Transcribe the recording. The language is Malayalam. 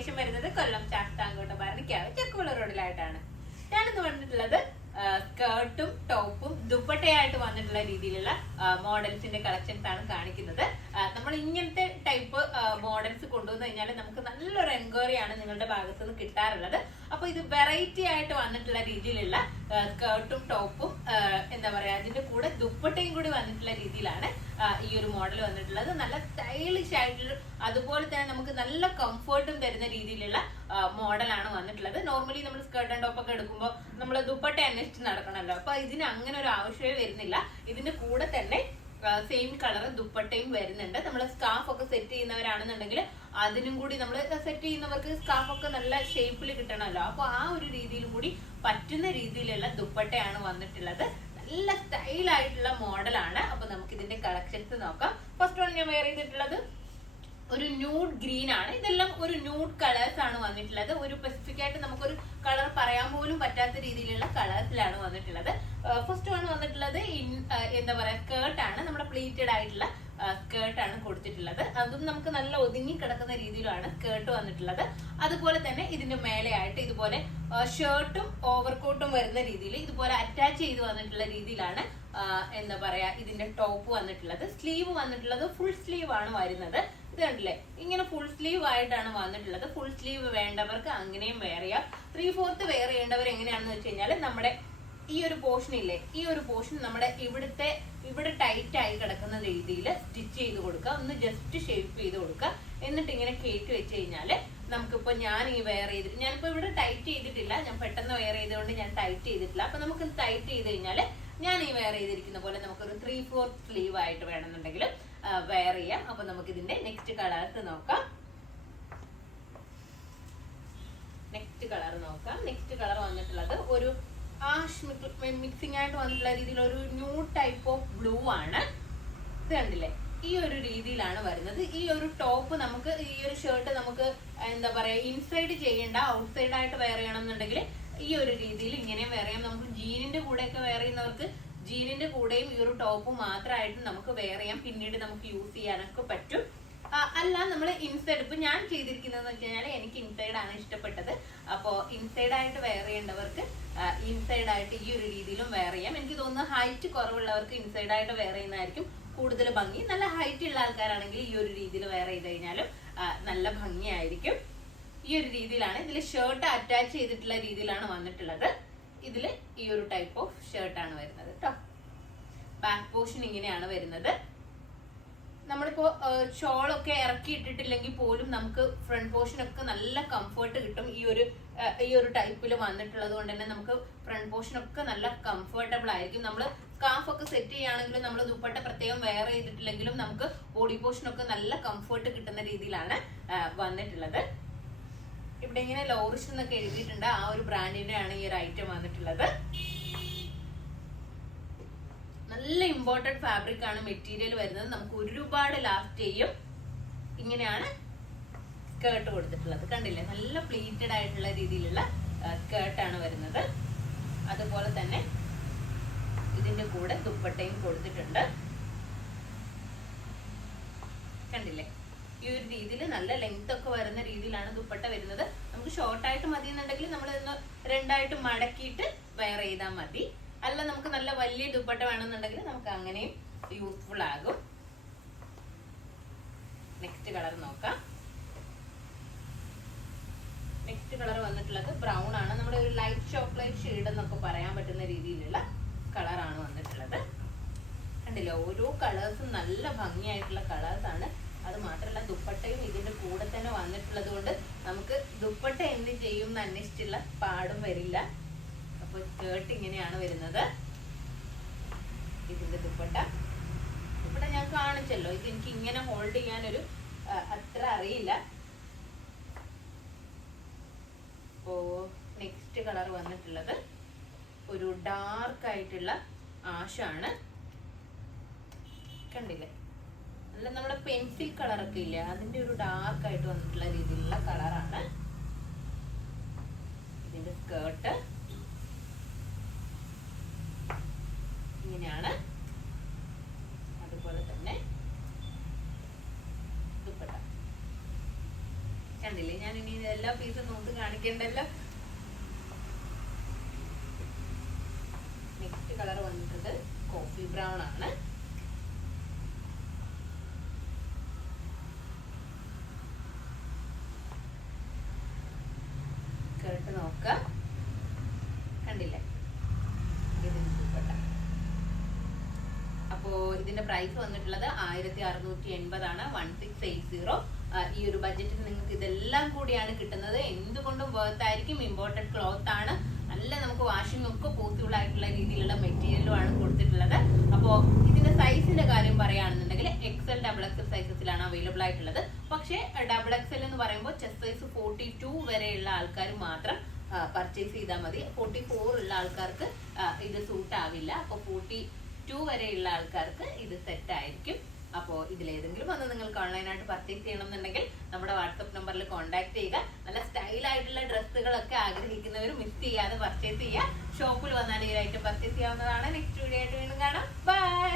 ലൊക്കേഷൻ വരുന്നത് കൊല്ലം ശാസ്താംകോട്ട ഭരണിക്കാവ് ചെക്കുള റോഡിലായിട്ടാണ്. ഞാനിന്ന് വന്നിട്ടുള്ളത് സ്കേർട്ടും ടോപ്പും ദുപ്പട്ടയായിട്ട് വന്നിട്ടുള്ള രീതിയിലുള്ള മോഡൽസിന്റെ കളക്ഷൻസ് ആണ് കാണിക്കുന്നത്. നമ്മൾ ഇങ്ങനത്തെ ടൈപ്പ് മോഡൽസ് കൊണ്ടുവന്നു കഴിഞ്ഞാൽ നമുക്ക് നല്ലൊരു എൻക്വയറി ആണ് നിങ്ങളുടെ ഭാഗത്ത് നിന്ന് കിട്ടാറുള്ളത്. അപ്പൊ ഇത് വെറൈറ്റി ആയിട്ട് വന്നിട്ടുള്ള രീതിയിലുള്ള സ്കേർട്ടും ടോപ്പും എന്താ പറയാ അതിന്റെ കൂടെ ദുപ്പട്ടയും കൂടി വന്നിട്ടുള്ള രീതിയിലാണ് ഈ ഒരു മോഡൽ വന്നിട്ടുള്ളത്. നല്ല സ്റ്റൈലിഷ് ആയിട്ടുള്ള അതുപോലെ തന്നെ നമുക്ക് നല്ല കംഫർട്ടും തരുന്ന രീതിയിലുള്ള മോഡലാണ് വന്നിട്ടുള്ളത്. നോർമലി നമ്മൾ സ്കേർട്ട് ആൻഡ് ടോപ്പ് ഒക്കെ എടുക്കുമ്പോൾ നമ്മൾ ദുപ്പട്ട അന്വേഷിച്ച് നടക്കണമല്ലോ. അപ്പൊ ഇതിന് അങ്ങനെ ഒരു ആവശ്യമേ വരുന്നില്ല. ഇതിന്റെ കൂടെ തന്നെ സെയിം കളർ ദുപ്പട്ടയും വരുന്നുണ്ട്. നമ്മൾ സ്കാർഫ് ഒക്കെ സെറ്റ് ചെയ്യുന്നവരാണെന്നുണ്ടെങ്കിൽ അതിനും കൂടി നമ്മൾ സെറ്റ് ചെയ്യുന്നവർക്ക് സ്കാർഫ് ഒക്കെ നല്ല ഷേപ്പിൽ കിട്ടണമല്ലോ. അപ്പൊ ആ ഒരു രീതിയിലും കൂടി പറ്റുന്ന രീതിയിലുള്ള ദുപ്പട്ടയാണ് വന്നിട്ടുള്ളത്. നല്ല സ്റ്റൈലായിട്ടുള്ള മോഡലാണ്. അപ്പൊ നമുക്ക് ഇതിന്റെ കളക്ഷൻസ് നോക്കാം. ഫസ്റ്റ് വൺ ഞാൻ വെയർ ചെയ്തിട്ടുള്ളത് ഒരു ന്യൂഡ് ഗ്രീൻ ആണ്. ഇതെല്ലാം ഒരു ന്യൂഡ് കളേഴ്സ് ആണ് വന്നിട്ടുള്ളത്. ഒരു സ്പെസിഫിക് ആയിട്ട് നമുക്കൊരു കളർ പറയാൻ പോലും പറ്റാത്ത രീതിയിലുള്ള കളേഴ്സിലാണ് വന്നിട്ടുള്ളത്. ഫസ്റ്റ് വൺ വന്നിട്ടുള്ളത് എന്താ പറയാ സ്കേർട്ട് ആണ്. നമ്മുടെ പ്ലീറ്റഡ് ആയിട്ടുള്ള സ്കേർട്ട് ആണ് കൊടുത്തിട്ടുള്ളത്. അതും നമുക്ക് നല്ല ഒതുങ്ങി കിടക്കുന്ന രീതിയിലാണ് സ്കേർട്ട് വന്നിട്ടുള്ളത്. അതുപോലെ തന്നെ ഇതിന്റെ മേലെയായിട്ട് ഇതുപോലെ ഷർട്ടും ഓവർകോട്ടും വരുന്ന രീതിയിൽ ഇതുപോലെ അറ്റാച്ച് ചെയ്ത് വന്നിട്ടുള്ള രീതിയിലാണ് എന്താ പറയാ ഇതിന്റെ ടോപ്പ് വന്നിട്ടുള്ളത്. സ്ലീവ് വന്നിട്ടുള്ളത് ഫുൾ സ്ലീവ് ആണ് വരുന്നത്. ഇത് കണ്ടില്ലേ, ഇങ്ങനെ ഫുൾ സ്ലീവ് ആയിട്ടാണ് വന്നിട്ടുള്ളത്. ഫുൾ സ്ലീവ് വേണ്ടവർക്ക് അങ്ങനെയും വെയർ ചെയ്യാം. 3/4 വെയർ ചെയ്യേണ്ടവർ എങ്ങനെയാണെന്ന് വെച്ച് കഴിഞ്ഞാൽ നമ്മുടെ ഈ ഒരു പോർഷൻ ഇല്ലേ, ഈ ഒരു പോർഷൻ നമ്മുടെ ഇവിടെ ടൈറ്റ് ആയി കിടക്കുന്ന രീതിയിൽ സ്റ്റിച്ച് ചെയ്ത് കൊടുക്കുക. ഒന്ന് ജസ്റ്റ് ഷേപ്പ് ചെയ്ത് കൊടുക്കുക. എന്നിട്ട് ഇങ്ങനെ കയറ്റി വെച്ച് കഴിഞ്ഞാൽ നമുക്കിപ്പോ ഞാൻ ഈ വെയർ ചെയ്തിട്ട് ഞാനിപ്പോ ഇവിടെ ടൈറ്റ് ചെയ്തിട്ടില്ല. ഞാൻ പെട്ടെന്ന് വെയർ ചെയ്തുകൊണ്ട് ഞാൻ ടൈറ്റ് ചെയ്തിട്ടില്ല. അപ്പൊ നമുക്ക് ടൈറ്റ് ചെയ്ത് കഴിഞ്ഞാൽ ഞാൻ ഈ വെയർ ചെയ്തിരിക്കുന്ന പോലെ നമുക്കൊരു 3/4 സ്ലീവ് ആയിട്ട് വേണമെന്നുണ്ടെങ്കിൽ വെയർ ചെയ്യാം. അപ്പൊ നമുക്ക് ഇതിന്റെ നെക്സ്റ്റ് കളേഴ്സ് നോക്കാം. നെക്സ്റ്റ് കളർ വന്നിട്ടുള്ളത് ഒരു ആഷ് മിക്സിംഗ് ആയിട്ട് വന്നിട്ടുള്ള രീതിയിൽ ഒരു ന്യൂ ടൈപ്പ് ഓഫ് ബ്ലൂ ആണ്. ഇത് കണ്ടില്ലേ, ഈ ഒരു രീതിയിലാണ് വരുന്നത്. ഈ ഒരു ടോപ്പ് നമുക്ക് ഈ ഒരു ഷർട്ട് നമുക്ക് എന്താ പറയാ ഇൻസൈഡ് ചെയ്യേണ്ട, ഔട്ട്സൈഡ് ആയിട്ട് വെയർ ചെയ്യണം എന്നുണ്ടെങ്കിൽ ഈ ഒരു രീതിയിൽ ഇങ്ങനെയും വെയർ ചെയ്യാം. നമുക്ക് ജീനിന്റെ കൂടെയൊക്കെ വെയർ ചെയ്യുന്നവർക്ക് ജീനിന്റെ കൂടെയും ഈ ഒരു ടോപ്പ് മാത്രമായിട്ട് നമുക്ക് വെയർ ചെയ്യാം. പിന്നീട് നമുക്ക് യൂസ് ചെയ്യാനൊക്കെ പറ്റും. അല്ല നമ്മൾ ഇൻസൈഡ് ഇപ്പൊ ഞാൻ ചെയ്തിരിക്കുന്നതെന്ന് വെച്ച് കഴിഞ്ഞാൽ എനിക്ക് ഇൻസൈഡ് ആണ് ഇഷ്ടപ്പെട്ടത്. അപ്പോൾ ഇൻസൈഡ് ആയിട്ട് വെയർ ചെയ്യേണ്ടവർക്ക് ഇൻസൈഡ് ആയിട്ട് ഈ ഒരു രീതിയിലും വെയർ ചെയ്യാം. എനിക്ക് തോന്നുന്നു ഹൈറ്റ് കുറവുള്ളവർക്ക് ഇൻസൈഡ് ആയിട്ട് വെയർ ചെയ്യുന്നതായിരിക്കും കൂടുതൽ ഭംഗി. നല്ല ഹൈറ്റ് ഉള്ള ആൾക്കാരാണെങ്കിൽ ഈ ഒരു രീതിയിൽ വെയർ ചെയ്ത് കഴിഞ്ഞാലും നല്ല ഭംഗിയായിരിക്കും. ഈ ഒരു രീതിയിലാണ് ഇതിൽ ഷർട്ട് അറ്റാച്ച് ചെയ്തിട്ടുള്ള രീതിയിലാണ് വന്നിട്ടുള്ളത്. ഇതില് ഈ ഒരു ടൈപ്പ് ഓഫ് ഷർട്ടാണ് വരുന്നത് കേട്ടോ. ബാക്ക് പോർഷൻ ഇങ്ങനെയാണ് വരുന്നത്. നമ്മളിപ്പോ ഷോളൊക്കെ ഇറക്കി ഇട്ടിട്ടില്ലെങ്കിൽ പോലും നമുക്ക് ഫ്രണ്ട് പോർഷൻ ഒക്കെ നല്ല കംഫർട്ട് കിട്ടും. ഈ ഒരു ടൈപ്പിൽ വന്നിട്ടുള്ളത് കൊണ്ട് തന്നെ നമുക്ക് ഫ്രണ്ട് പോർഷൻ ഒക്കെ നല്ല കംഫർട്ടബിൾ ആയിരിക്കും. നമ്മൾ സ്കാർഫ് ഒക്കെ സെറ്റ് ചെയ്യുകയാണെങ്കിലും നമ്മൾ ദുപ്പട്ട പ്രത്യേകം വെയർ ചെയ്തിട്ടില്ലെങ്കിലും നമുക്ക് ബോഡി പോർഷൻ ഒക്കെ നല്ല കംഫർട്ട് കിട്ടുന്ന രീതിയിലാണ് വന്നിട്ടുള്ളത്. ഇവിടെ ഇങ്ങനെ ലോറിഷ് എന്നൊക്കെ എഴുതിയിട്ടുണ്ട്. ആ ഒരു ബ്രാൻഡിന്റെ ആണ് ഈ ഒരു ഐറ്റം വന്നിട്ടുള്ളത്. നല്ല ഇമ്പോർട്ടന്റ് ഫാബ്രിക് ആണ് മെറ്റീരിയൽ വരുന്നത്. നമുക്ക് ഒരുപാട് ലാസ്റ്റ് ചെയ്യും. ഇങ്ങനെയാണ് സ്കേർട്ട് കൊടുത്തിട്ടുള്ളത്. കണ്ടില്ലേ, നല്ല പ്ലീറ്റഡ് ആയിട്ടുള്ള രീതിയിലുള്ള സ്കേർട്ടാണ് വരുന്നത്. അതുപോലെ തന്നെ ഇതിന്റെ കൂടെ ദുപ്പട്ടയും കൊടുത്തിട്ടുണ്ട്. കണ്ടില്ലേ, ഈ ഒരു രീതിയിൽ നല്ല ലെങ്ത് ഒക്കെ വരുന്ന രീതിയിലാണ് ദുപ്പട്ട വരുന്നത്. നമുക്ക് ഷോർട്ടായിട്ട് മതി എന്നുണ്ടെങ്കിൽ നമ്മൾ ഇന്ന് രണ്ടായിട്ട് മടക്കിയിട്ട് വെയർ ചെയ്താൽ മതി. അല്ല നമുക്ക് നല്ല വലിയ ദുപ്പട്ട വേണമെന്നുണ്ടെങ്കിൽ നമുക്ക് അങ്ങനെയും യൂസ്ഫുൾ ആകും. നെക്സ്റ്റ് കളർ നോക്കാം. നെക്സ്റ്റ് കളർ വന്നിട്ടുള്ളത് ബ്രൗൺ ആണ്. നമ്മുടെ ഒരു ലൈറ്റ് ചോക്ലേറ്റ് ഷെയ്ഡ് എന്നൊക്കെ പറയാൻ പറ്റുന്ന രീതിയിലുള്ള കളറാണ് വന്നിട്ടുള്ളത്. കണ്ടില്ലേ, ഓരോ കളേഴ്സും നല്ല ഭംഗിയായിട്ടുള്ള കളേഴ്സ് ആണ്. അത് മാത്രമല്ല ദുപ്പട്ടയും ഇതിന്റെ കൂടെ തന്നെ വന്നിട്ടുള്ളത് കൊണ്ട് നമുക്ക് ദുപ്പട്ട എന്ത് ചെയ്യും എന്ന് അന്വേഷിച്ചുള്ള പാടും വരില്ല. അപ്പൊ സ്കേർട്ട് ഇങ്ങനെയാണ് വരുന്നത്. ഇതിന്റെ ദുപ്പട്ട ഞാൻ കാണിച്ചല്ലോ. ഇത് എനിക്ക് ഇങ്ങനെ ഹോൾഡ് ചെയ്യാനൊരു അത്ര അറിയില്ല. അപ്പോ നെക്സ്റ്റ് കളർ വന്നിട്ടുള്ളത് ഒരു ഡാർക്ക് ആയിട്ടുള്ള ആഷാണ്. കണ്ടില്ലേ, നല്ല നമ്മുടെ പെൻസിൽ കളറൊക്കെ ഇല്ലേ, അതിന്റെ ഒരു ഡാർക്ക് ആയിട്ട് വന്നിട്ടുള്ള രീതിയിലുള്ള കളറാണ് ഇതിന്റെ സ്കേർട്ട്. ഇങ്ങനെയാണ്. അതുപോലെ തന്നെ ദുപ്പട്ട കണ്ടില്ലേ, ഞാൻ ഇനി എല്ലാ പീസും നോക്കി കാണിക്കണ്ടല്ലോ. നെക്സ്റ്റ് കളർ വന്നിട്ടത് കോഫി ബ്രൗൺ ആണ്. കേട്ട് നോക്ക, കണ്ടില്ലേ. അപ്പോ ഇതിന്റെ പ്രൈസ് വന്നിട്ടുള്ളത് 1680 ആണ്. 1680. ഈ ഒരു ബഡ്ജറ്റിൽ നിങ്ങൾക്ക് ഇതെല്ലാം കൂടിയാണ് കിട്ടുന്നത്. എന്തുകൊണ്ടും വർത്ത് ആയിരിക്കും. ഇമ്പോർട്ടഡ് ക്ലോത്ത് ആണ്. നല്ല നമുക്ക് വാഷിംഗ് ഒക്കെ പോസിബിൾ ആയിട്ടുള്ള രീതിയിലുള്ള മെറ്റീരിയലും ആണ് കൊടുത്തിട്ടുള്ളത്. അപ്പോൾ ഇതിന്റെ സൈസിന്റെ കാര്യം പറയുകയാണെന്നുണ്ടെങ്കിൽ XL XXL സൈസസിലാണ് അവൈലബിൾ ആയിട്ടുള്ളത്. പക്ഷേ XXL എന്ന് പറയുമ്പോൾ ചെസ്റ്റ് സൈസ് 42 വരെയുള്ള ആൾക്കാർ മാത്രം പർച്ചേസ് ചെയ്താൽ മതി. 44 ഉള്ള ആൾക്കാർക്ക് ഇത് സൂട്ട് ആവില്ല. അപ്പോൾ 42 വരെയുള്ള ആൾക്കാർക്ക് ഇത് സെറ്റ് ആയിരിക്കും. അപ്പോൾ ഇതിലേതെങ്കിലും വന്ന് നിങ്ങൾക്ക് ഓൺലൈനായിട്ട് പർച്ചേസ് ചെയ്യണമെന്നുണ്ടെങ്കിൽ നമ്മുടെ വാട്സപ്പ് നമ്പറിൽ കോൺടാക്ട് ചെയ്യുക. നല്ല സ്റ്റൈലായിട്ടുള്ള ഡ്രസ്സുകളൊക്കെ ആഗ്രഹിക്കുന്നവർ മിസ് ചെയ്യാതെ പർച്ചേസ് ചെയ്യുക. ഷോപ്പിൽ വന്നാൽ ഈ ഐറ്റം പർച്ചേസ് ചെയ്യാവുന്നതാണ്. നെക്സ്റ്റ് വീഡിയോ ആയിട്ട് വീണ്ടും കാണാം. ബൈ.